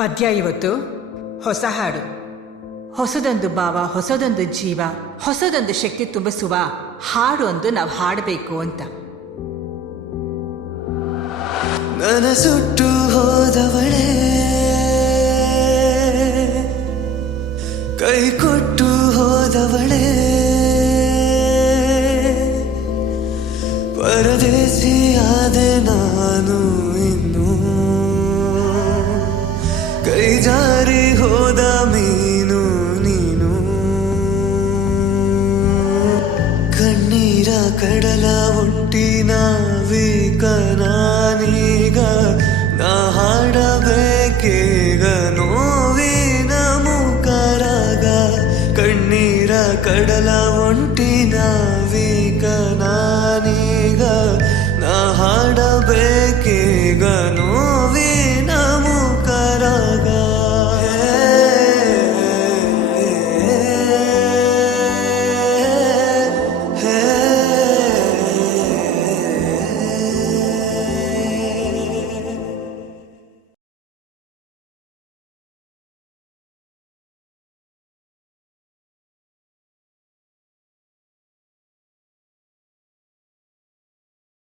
ಪದ್ಯ ಇವತ್ತು ಹೊಸ ಹಾಡು. ಹೊಸದೊಂದು ಭಾವ, ಹೊಸದೊಂದು ಜೀವ, ಹೊಸದೊಂದು ಶಕ್ತಿ ತುಂಬಿಸುವ ಹಾಡು ಒಂದು ನಾವು ಹಾಡಬೇಕು ಅಂತ. ನನ್ನ ಸುಟ್ಟು ಹೋದವಳೇ, ಕೈ ಕೊಟ್ಟು ಹೋದವಳೇ, ಪರದೇಸಿಯಾದೆ ನಾನು ಇನ್ನು, ಕೈ ಜಾರಿ ಹೋದ ಮೀನು ನೀನು, ಕಣ್ಣೀರ ಕಡಲ